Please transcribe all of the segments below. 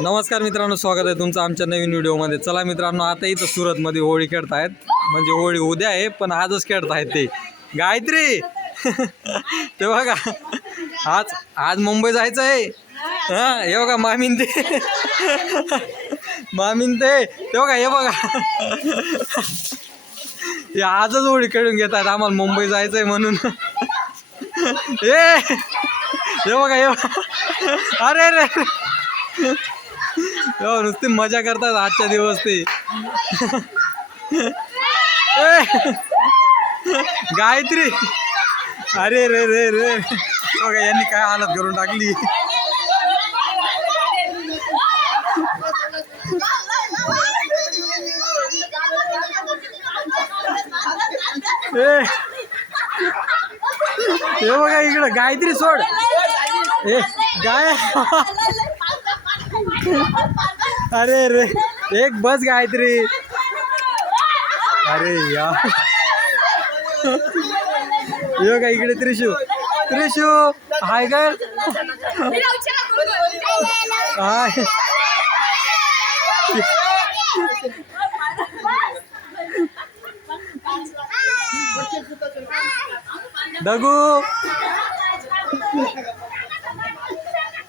नमस्कार मित्रांनो, स्वागत आहे तुमचं आमच्या नवीन व्हिडिओमध्ये. चला मित्रांनो, आता इथं सुरतमध्ये होळी खेळतायत. म्हणजे होळी उद्या आहे पण आजच खेळतायत ते. गायत्री ते बघा, आज आज मुंबई जायचं आहे. हां, हे बघा मामीन ते ते बघा, हे बघा हे आजच होळी खेळून घेत आहेत. आम्हाला मुंबई जायचं आहे म्हणून. हे बघा, हे बघा, अरे रे हो, नुसती मजा करतात आजच्या दिवस ते. गायत्री, अरे रे रे रे बघा यांनी काय हालत करून टाकली. हे बघा इकडं, गायत्री सोड. ए गाय, अरे रे एक बस गायत्री. अरे यार, यो का इकडे त्रिशू हाय काय हाय. दगू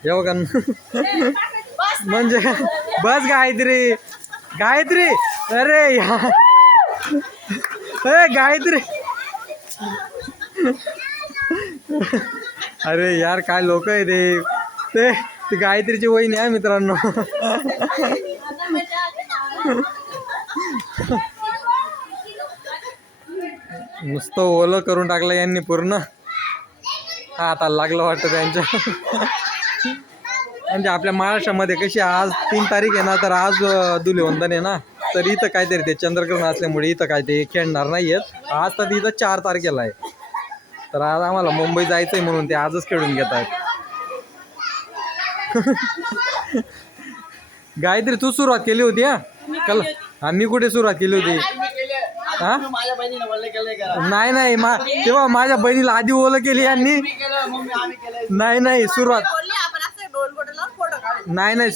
येऊ का म्हणजे बस गायत्री. अरे यार, गायत्री, अरे यार काय लोक आहे ते गायत्रीची वहिनी आहे मित्रांनो. नुसतं ओलं करून टाकलं यांनी पूर्ण. हा आता लागलं वाटतं त्यांच्या. म्हणजे आपल्या महाराष्ट्रामध्ये कशी आज 3 तारीख आहे ना, तर आज धुलिवंदन आहे ना, तर इथं काहीतरी ते चंद्रग्रहण असल्यामुळे इथं काय ते खेळणार नाही आहेत. आज तर इथं 4 तारखेला आहे. तर आज आम्हाला मुंबई जायचं आहे म्हणून ते आजच खेळून घेत आहेत. गायत्री तू सुरुवात केली होती हा कल. मी कुठे सुरुवात केली होती? हा नाही तेव्हा माझ्या बहिणीला आधी ओलं केली यांनी. नाही सुरुवात नाही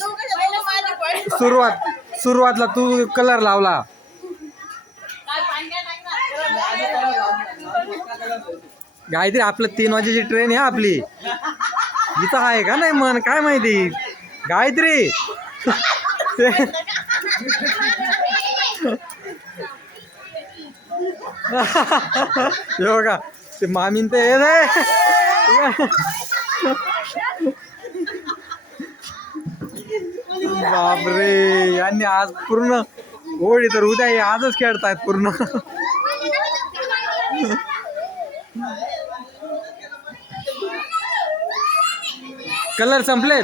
सुरुवातला तू कलर लावला. गायत्री आपलं 3 वाजेची ट्रेन आहे आपली. इथं आहे का नाही मन काय माहिती. गायत्री हे बघा ते मामीन ते बापरे, यांनी आज पूर्ण होळी तर उद्या हे आजच खेळतायत पूर्ण. कलर संपलेत,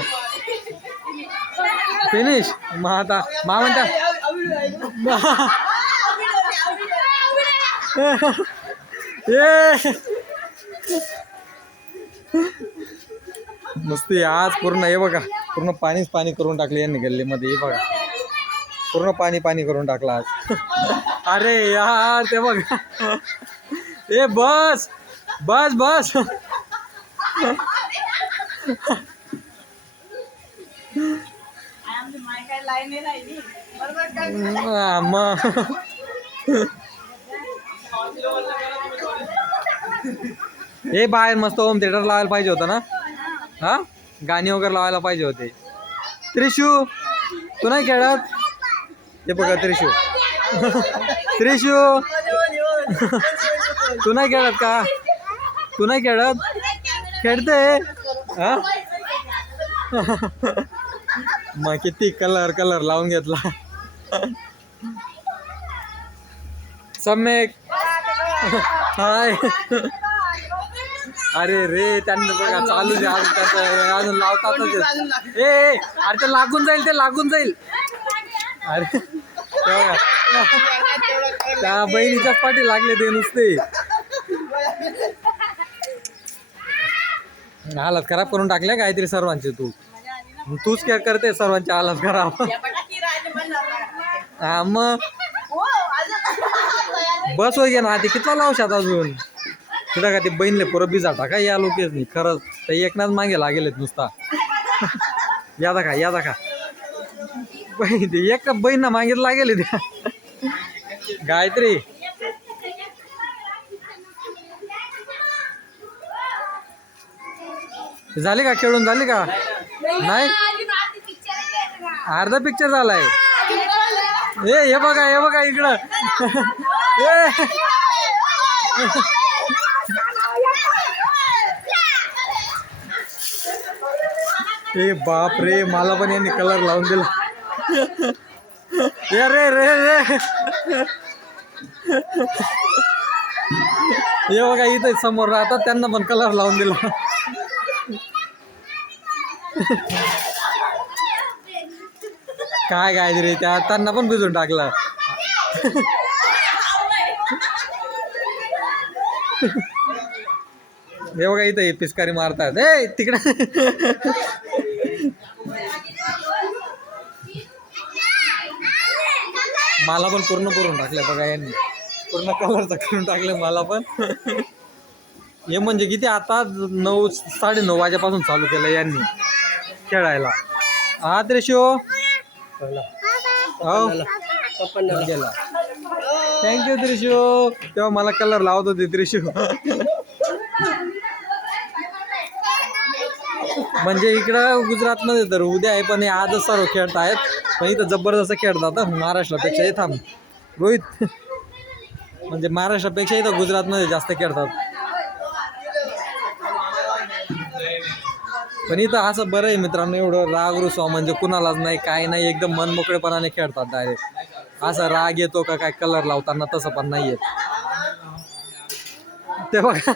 फिनिश. मग आता मा म्हणता नुसती आज पूर्ण हे बघा, पूर्ण पाणी करून टाकले यांनी गल्लीमध्ये. हे बघा पूर्ण पाणी करून टाकलं आज. अरे यार ते बघा, ए बस बस बस. हे बाहेर मस्त होम थिएटर लावायला पाहिजे होतं ना. हा गाणी वगैरे लावायला पाहिजे होते. त्रिशू तू नाही खेळत? हे बघा त्रिशू तू नाही खेळत का? तू नाही खेळत? खेळते हा. मग किती कलर लावून घेतला. सम्यक हाय. अरे रे त्यांना बघा चालू दे अजून, त्याचं अजून लावतातच. अरे ते लागून जाईल. अरे बघा त्या बहिणीच्याच पाठी लागले ते नुसते. हालत खराब करून टाकल्या काहीतरी सर्वांचे. तूच काय करते सर्वांची हालत खराब. हा मग बस होय ना, ते कितला लावशात अजून. तिथं का ते बहिणले पोरं बिजा टाका या लोकेच नाही खरंच. ते एकनाच मागे लागेल नुसता. या दाखा बहीण एक बहीण ना मागितलं लागेल त्या गायत्री. झाली का खेळून झाली का नाही अर्धा पिक्चर झालाय. हे बघा इकडं ए बाप रे मला पण यांनी कलर लावून दिला. रे रे रे हे बघा इथे समोर राहतात त्यांना पण कलर लावून दिला. काय काय रे त्या त्यांना पण भिजून टाकलं. हे बघा इथं पिचकारी मारतात. ए तिकडे मला पण पूर्ण करून टाकलं बघा यांनी. पूर्ण कलरचा करून टाकलं मला पण. हे म्हणजे किती आता 9 9:30 वाजेपासून चालू केलं यांनी खेळायला. हा त्रिशू हो गेला. थँक्यू त्रिशू. तेव्हा मला कलर लावत होते त्रिशू. म्हणजे इकडं गुजरातमध्ये तर उद्या आहे पण आजच सर्व खेळत आहेत. पण इथं जबरदस्त खेळतात महाराष्ट्रापेक्षा. इथं रोहित म्हणजे महाराष्ट्रापेक्षा इथं गुजरातमध्ये जास्त खेळतात. पण इथं असं बरं आहे मित्रांनो एवढं राग रुसवा म्हणजे कुणालाच नाही काय नाही. एकदम मनमोकळेपणाने खेळतात डायरेक्ट. असं राग येतो का काय कलर लावताना तसं पण नाही येत. ते बघा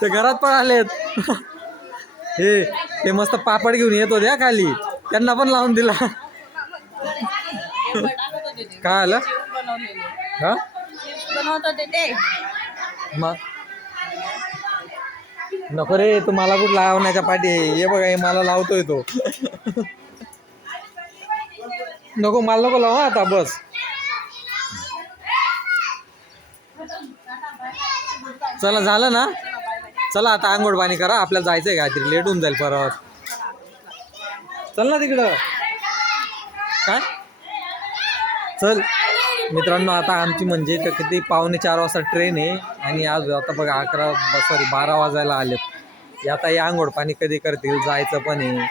ते घरात पण आलेत. हे मस्त पापड घेऊन येत होते खाली त्यांना पण लावून दिला. काय आलं हा मग नको रे तू मला कुठं लावण्याच्या पाठी. हे बघा हे मला लावतोय तो. नको मला नको लावा आता बस. चला झालं ना. चला आता आंघोळ पाणी करा आपल्याला जायचंय काहीतरी लेट होऊन जाईल परत. चल ना तिकडं काय. चल मित्रांनो आता आमची म्हणजे किती 3:45 वाजता ट्रेन आहे आणि आज आता बघा 12 वाजायला आलेत. आता हे आंघोळ पाणी कधी करतील जायचं पण आहे.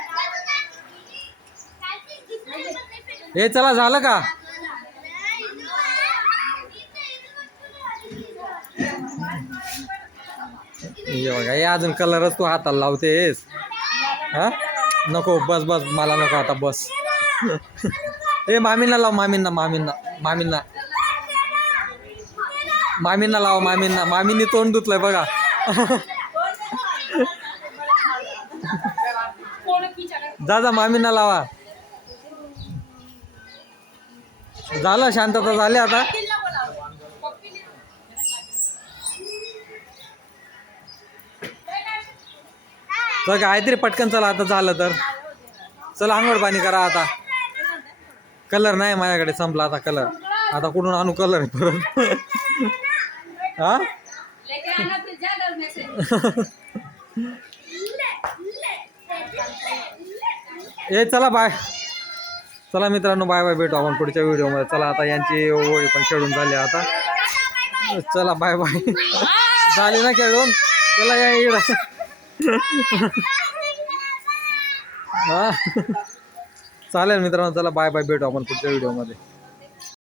हे चला झालं का. हे बघा हे अजून कलरच तू हाताला लावतेस. हा नको बस बस मला नको आता बस. ए मामींना लाव मामींना मामींना मामींना मामींना लाव मामींना. मामींनी तोंड धुतलंय बघा. जा मामींना लावा. झालं शांतता झाली आता. तर काहीतरी पटकन चला आता झालं तर. चला आंघोळ पाणी करा आता. कलर नाही माझ्याकडे संपला आता कलर. आता कुठून आणू कलर परत. हा ए चला बाय. चला मित्रांनो बाय बाय. भेटू आपण पुढच्या व्हिडिओमध्ये. चला आता यांची होळी पण खेळून झाली आता. चला बाय बाय. झाले ना खेळून. चला या इकडं. हा चालेल मित्रांनो चला बाय बाय. भेटू आपण पुढच्या व्हिडिओमध्ये.